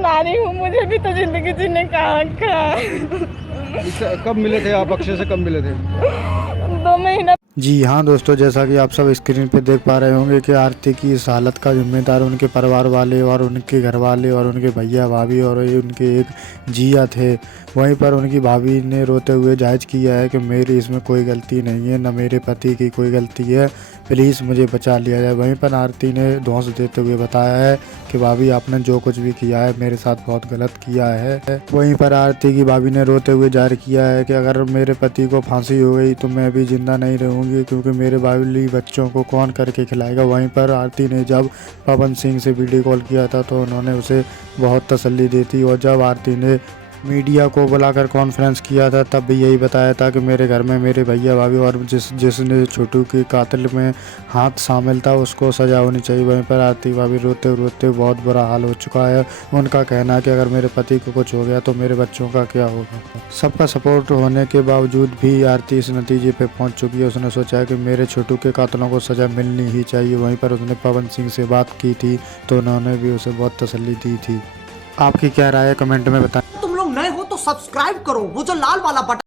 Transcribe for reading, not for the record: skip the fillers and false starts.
नारी हूँ, मुझे भी तो जिंदगी जीने का हक है। कब मिले थे आप? अक्षय से कब मिले थे? 2 महीना। जी हाँ दोस्तों, जैसा कि आप सब स्क्रीन पे देख पा रहे होंगे कि आरती की इस हालत का जिम्मेदार उनके परिवार वाले और उनके घर वाले और उनके भैया भाभी और ये उनके एक जिया थे। वहीं पर उनकी भाभी ने रोते हुए जायज़ किया है कि मेरी इसमें कोई गलती नहीं है, न मेरे पति की कोई गलती है, प्लीज़ मुझे बचा लिया जाए। वहीं पर आरती ने धौंस देते हुए बताया है कि भाभी आपने जो कुछ भी किया है मेरे साथ बहुत गलत किया है। वहीं पर आरती की भाभी ने रोते हुए जाहिर किया है कि अगर मेरे पति को फांसी हो गई तो मैं भी जिंदा नहीं रहूंगी, क्योंकि मेरे बावली बच्चों को कौन करके खिलाएगा। वहीं पर आरती ने जब पवन सिंह से वीडियो कॉल किया था तो उन्होंने उसे बहुत तसल्ली दी थी, और जब आरती ने मीडिया को बुलाकर कॉन्फ्रेंस किया था तब भी यही बताया था कि मेरे घर में मेरे भैया भाभी और जिसने छोटू के कातिल में हाथ शामिल था उसको सज़ा होनी चाहिए। वहीं पर आरती भाभी रोते रोते बहुत बुरा हाल हो चुका है। उनका कहना है कि अगर मेरे पति को कुछ हो गया तो मेरे बच्चों का क्या होगा। सबका सपोर्ट होने के बावजूद भी आरती इस नतीजे पे पहुंच चुकी है। उसने सोचा है कि मेरे छोटू के कातिलों को सज़ा मिलनी ही चाहिए। वहीं पर उसने पवन सिंह से बात की थी तो उन्होंने भी उसे बहुत तसल्ली दी थी। आपकी क्या राय है कमेंट में बताएं। तुम लोग नए हो तो सब्सक्राइब करो, वो जो लाल वाला बटन